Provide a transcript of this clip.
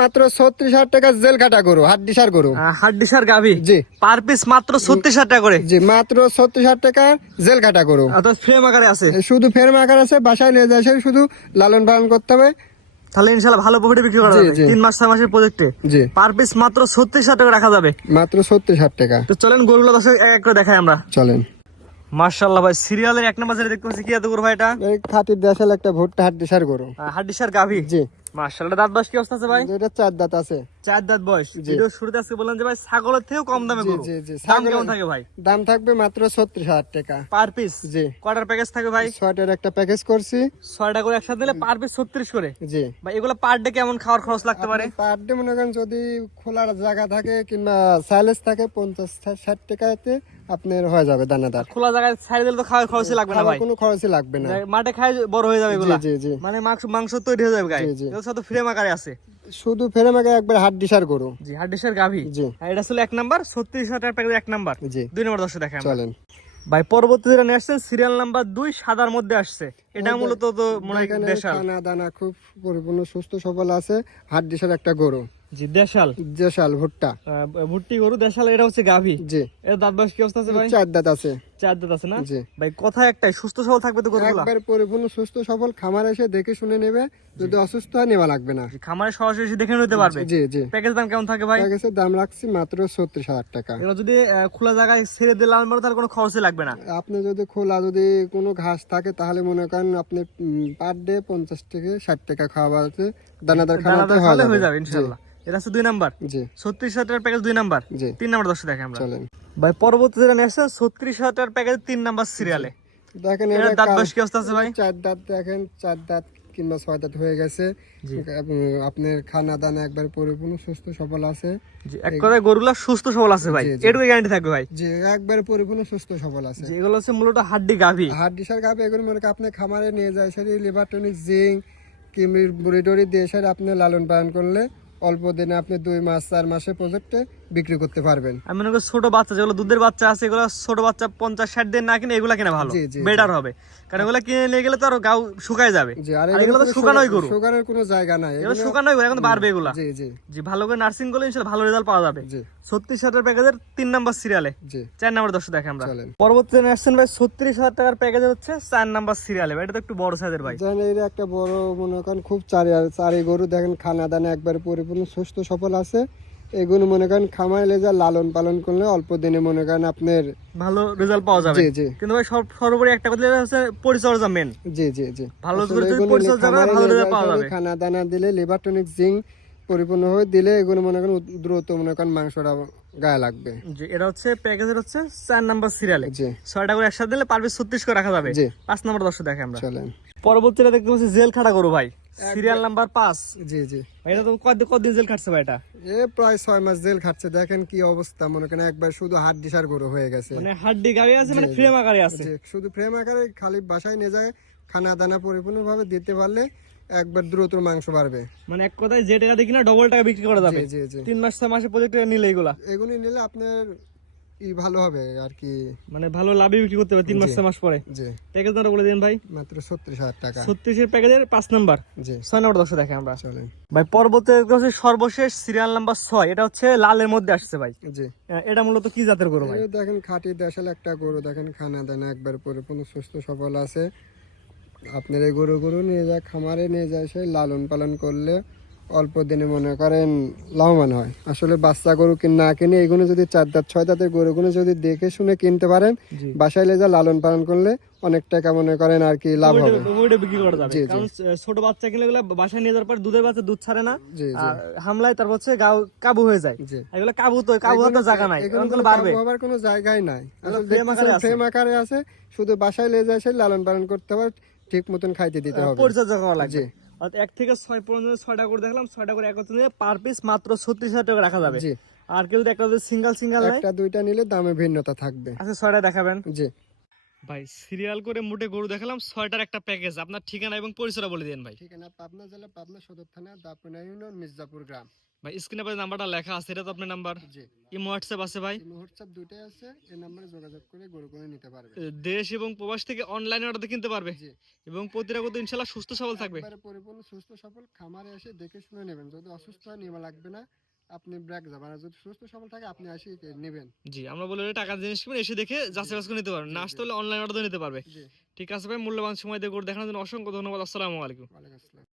মাত্র 36,000 টাকা জেল কাটা গরু, হাড্ডিসার গরু। হাড্ডিসার গাভী জি। পার পিস মাত্র 36,000 টাকা করে। জি, মাত্র 36,000 টাকা জেল কাটা গরু। অর্থাৎ ফ্রেম আকারে আছে। শুধু ফের আকার আছে, বাসায় নিয়ে যায় শুধু লালন পালন করতে হবে। তাহলে ইনশাআল্লাহ ভালো প্রফিটে বিক্রি করা যাবে। 3 মাস 6 মাসের প্রজেক্টে জি পার পিস মাত্র 36,000 টাকা রাখা যাবে। মাত্র 36,000 টাকা। তো চলেন গরুগুলো দর্শক এক এক করে দেখাই আমরা। চলেন। মাশাআল্লাহ ভাই, সিরিয়ালের 1 নম্বর যেটা দেখতে পাচ্ছি কি এত গরু ভাই? এটা এই খাঁটির দেশাল একটা ভুট্টা হাড্ডিসার গরু। হাড্ডিসার গাভী। জি মাশাআল্লাহ, দাঁত বয়স কি অবস্থা আছে ভাই? এটা 4 দাঁত আছে। 4 দাঁত বয়স। জি। ভিডিও শুরুতে আজকে বললাম যে ভাই ছাগলের থেকেও কম দামে জি গরু। জি জি। দাম কেমন থাকে ভাই? দাম থাকবে মাত্র 36,000 টাকা পার পিস। জি। কয়টার প্যাকেজ থাকে ভাই? 6টার একটা প্যাকেজ করছি। 6টা করে একসাথে নিলে পার পিস 36 করে। জি। ভাই এগুলো পার ডে কেমন খাওয়ার খরচ লাগতে পারে? পার ডে মনে করেন যদি খোলার জায়গা থাকে কিংবা সাইলেজ থাকে 50-60 টাকাতে আপনার হয়ে যাবে দানাদার। খোলা জায়গায় ছাড়ি দিলে তো খাওয়ার খরচই লাগবে না ভাই। কোনো খরচই লাগবে না। মাঠে খাই বড় হয়ে যাবে এগুলা। জি জি। মানে মাংস তৈরি হয়ে যাবে গায়ে। জি জি। এগুলো শুধু ফ্রেম আকারে আছে। শুধু ফেরে মাকে একবার হাড্ডিসার গরু। জি, হাড্ডিসার গাভী। জি। আর এটা ছিল 1 নাম্বার, 36,000 টাকার প্যাকেজ 1 নাম্বার। জি। 2 নাম্বার দর্শক দেখাই আমরা। চলেন। ভাই পরবর্তী যেটা নিয়ে আসছেন সিরিয়াল নাম্বার 2 সাদার মধ্যে আসছে। এটা মূলত তো মনে হয় এখানে দেশাল। খানা দানা খুব পরিপূর্ণ সুস্থ সবল আছে। হাড্ডিসার একটা গরু। জি, দেশাল। দেশাল ভুট্টা। ভুট্টি গরু দেশাল, এটা হচ্ছে গাভী। জি। এর দাঁত বয়স কি অবস্থা আছে ভাই? 4 দাঁত আছে। 4 দাঁত আছে না? জি। ভাই কথা একটাই, সুস্থ সবল থাকবে তো গরুগুলা। একবার পরিপূর্ণ সুস্থ সবল, খামার এসে দেখে শুনে নেবে। যদি অসুস্থ হয় নেওয়া লাগবে না। খামারে সরাসরি এসে দেখে নিতে পারবে। জি জি। প্যাকেজ দাম কেমন থাকে ভাই? প্যাকেজের দাম রাখছি মাত্র 36,000 টাকা। এগুলো যদি খোলা জায়গায় ছেড়ে দিলে আমার তার কোনো খরচই লাগবে না। আপনি যদি খোলা যদি কোনো ঘাস থাকে তাহলে মনে করেন আপনি পার ডে 50 থেকে 60 টাকা খাওয়াতে দানাদার খাওয়াতে হয়ে যাবে ইনশাআল্লাহ। এটা হচ্ছে 2 নাম্বার। জি। 36,000 টাকার প্যাকেজ 2 নাম্বার। জি। 3 নাম্বার দর্শক দেখে আমরা। চলেন। ভাই পরবর্তী যেটা নিয়ে আসছে 36,000 টাকার প্যাকেজ 3 নাম্বার সিরিয়ালে। দেখেন এর দাঁত বয়স কি অবস্থা আছে ভাই? 4 দাঁত দেখেন, 4 দাঁত কিংবা 6 দাঁত হয়ে গেছে। আপনার খানা দানা একবার পরিপূর্ণ সুস্থ সবল আছে। জি, এক কথায় গরুগুলা সুস্থ সবল আছে ভাই। এটুকু গ্যারান্টি থাকবে ভাই। জি, একবার পরিপূর্ণ সুস্থ সবল আছে। জি, এগুলো হচ্ছে মূলত হাড্ডি গাভী। হাড্ডিসার গাভী এগুলো মনে করেন আপনি খামারে নিয়ে যায় সারি লিভার টনিক জিঙ্ক কিংবা বুড়ি টড়ি দিয়ে সারি আপনি লালন পালন করলে অল্প দিনে আপনি 2 মাস 4 মাসের প্রজেক্টে বিক্রি করতে পারবেন। আমি মনে করি ছোট বাচ্চা যেগুলো দুধের বাচ্চা আছে, এগুলো ছোট বাচ্চা 50-60 দিন না কিনে এগুলা কিনা ভালো, বেটার হবে। কারণ এগুলা কিনে নিয়ে গেলে তো আর গাও শুকায় যাবে। জি, আর এগুলো তো শুকানোই গরু, শুকানোর কোনো জায়গা নাই। এগুলো শুকানোই গরু, এখন বাড়বে এগুলা। জি জি জি, ভালো করে নার্সিং করলে ইনশাআল্লাহ ভালো রেজাল্ট পাওয়া যাবে। জি। 36,000 প্যাকেজের 3 নাম্বার সিরিয়ালে। জি। 4 নাম্বার দর্শক দেখে আমরা। চলেন। পরবর্তীতে আসছেন ভাই 36,000 টাকার প্যাকেজ হচ্ছে 4 নাম্বার সিরিয়ালে। এটা তো একটু বড় সাইজের ভাই। জানেন এর একটা বড় মনে করেন খুব চারি গরু দেখেন খানা দানা একবার পরিপূর্ণ সুস্থ সফল আছে। এগুলো মনে করেন খামারে লেজা লালন পালন করলে অল্প দিনে মনে করেন আপনার ভালো রেজাল্ট পাওয়া যাবে। জি জি। কিন্তু ভাই সর্বোপরি একটা কথা হচ্ছে পরিচর্যা মেন। জি জি জি। ভালো করে যদি পরিচর্যা করে ভালো রেজাল্ট পাওয়া যাবে। খানা দানা দিলে লিভার টনিক জিঙ্ক পরিপূর্ণ হয়ে দিলে এগুলো মনে করেন দ্রুত মনে করেন মাংসটা গায়ে লাগবে। জি, এটা হচ্ছে প্যাকেজের হচ্ছে 4 নাম্বার সিরিয়ালে। জি। 6টা করে একসাথে দিলে পারবে 36 করে রাখা যাবে। জি। 5 নাম্বার দর্শক দেখে আমরা। চলেন। পরবর্তীটা দেখতে পাচ্ছি জেল খাটা গরু ভাই, সিরিয়াল নাম্বার 5। জি জি। এটা তো কতদিন জেল খাটছে ভাই? এটা প্রায় 6 মাস জেল খাটছে। দেখেন কি অবস্থা, মনে করেন একবার শুধু হাড্ডিসার গরু হয়ে গেছে। মানে হাড্ডি গাড়ি আছে, মানে ফ্রেম আকারে আছে। শুধু ফ্রেম আকারে, খালি বাসায় নিয়ে যায় খানা দানা পরিপূর্ণ ভাবে দিতে পারলে একবার দ্রুত মাংস বাড়বে। মানে এক কথায় যে টাকা দিয়ে কিনা ডবল টাকা বিক্রি করা যাবে। জি জি। 3 মাস 6 মাসের প্রজেক্টে নিলে এগুলি নিলে আপনার ভালো হবে আর কি, মানে ভালো লাভে বিক্রি করতে হবে 3 মাস 6 মাস পরে। জি। প্যাকেজ দামটা বলে দিন ভাই। মাত্র 36,000 টাকা। 36 এর প্যাকেজের 5 নাম্বার। জি। 6 নাম্বার দর্শক দেখে আমরা। চলেন। ভাই পরবর্তী হচ্ছে সর্বশেষ সিরিয়াল নাম্বার 6। এটা হচ্ছে লালের মধ্যে আসছে ভাই। জি। এটা মূলত কি জাতের গরু ভাই? দেখেন খাঁটি দেশাল একটা গরু, দেখেন খানা দানা একবার পরিপূর্ণ সুস্থ সবল আছে। আপনার এই গরু নিয়ে যায় খামারে নিয়ে যায় সেই লালন পালন করলে অল্প দিনে মনে করেন লাভবান হয়। আসলে বাচ্চা গরু না কিনে এগুলো যদি 4 দাঁত 6 দাঁতের গরুগুলো যদি দেখে শুনে কিনতে পারেন, বাসায় লেজা লালন পালন করলে অনেক টাকা মনে করেন আর কি লাভ হবে। বিক্রি করা যাবে। কারণ ছোট বাচ্চা কিনলে এগুলো বাসায় নিয়ে যাওয়ার পর দুধের বাচ্চা দুধ ছাড়ে না, আর হামলায় তারপর হচ্ছে কাবু হয়ে যায়। এগুলো কাবু তো জায়গা নাই, এগুলো বাড়বে। কাবু হবার কোনো জায়গায় নাই। আসলে ফ্রেম আকারে আছে, শুধু বাসায় লেজা এসে লালন পালন করতে হবে, ঠিক মতন খাইতে দিতে হবে, পরিচর্যা করা লাগবে। 1 থেকে 6 পর্যন্ত 6টা করে দেখলাম, 6টা করে একত্রে নিয়ে পার পিস মাত্র 36,000 টাকা রাখা যাবে। আর কেউ যদি একটা সিঙ্গেল একটা দুইটা নিলে দামে ভিন্নতা থাকবে। আচ্ছা 6টা দেখাবেন। জি ভাই সিরিয়াল করে মোটে গরু দেখালাম, 6টার একটা প্যাকেজ। আপনার ঠিকানা এবং পরিচয় বলে দেন ভাই। ঠিকানা পাবনা জেলা, পাবনা সদর থানা, দাপুনা ইউনিয়ন, মির্জাপুর গ্রাম। ভাই স্ক্রিনে আপনার নাম্বারটা লেখা আছে, এটা তো আপনার নাম্বার? জি। ইমো হোয়াটসঅ্যাপ আছে ভাই? ইমো হোয়াটসঅ্যাপ দুটোই আছে, এই নম্বরে যোগাযোগ করে গরু করে নিতে পারবে। দেশ এবং প্রবাস থেকে অনলাইনে অর্ডার কিনতে পারবে। জি। এবং প্রতিটা গরু তো ইনশাআল্লাহ সুস্থ সবল থাকবে। একবারে পরিপূর্ণ সুস্থ সবল, খামারে এসে দেখে শুনে নেবেন। যদি অসুস্থ হয় নেওয়া লাগবে না, আপনি ব্রেক যাবেন। আর যদি সুস্থ সবল থাকে আপনি এসে নেবেন। জি, আমরা বলি টাকা জিনিস কিনে এসে দেখে যাচাই বাছাই করে নিতে পারবেন, না আসতে হলে অনলাইন অর্ডার নিতে পারবে। জি। ঠিক আছে ভাই, মূল্যবান সময় দিয়ে গরু দেখানোর জন্য অসংখ্য ধন্যবাদ। আসসালামু আলাইকুম। ওয়ালাইকুম আসসালাম।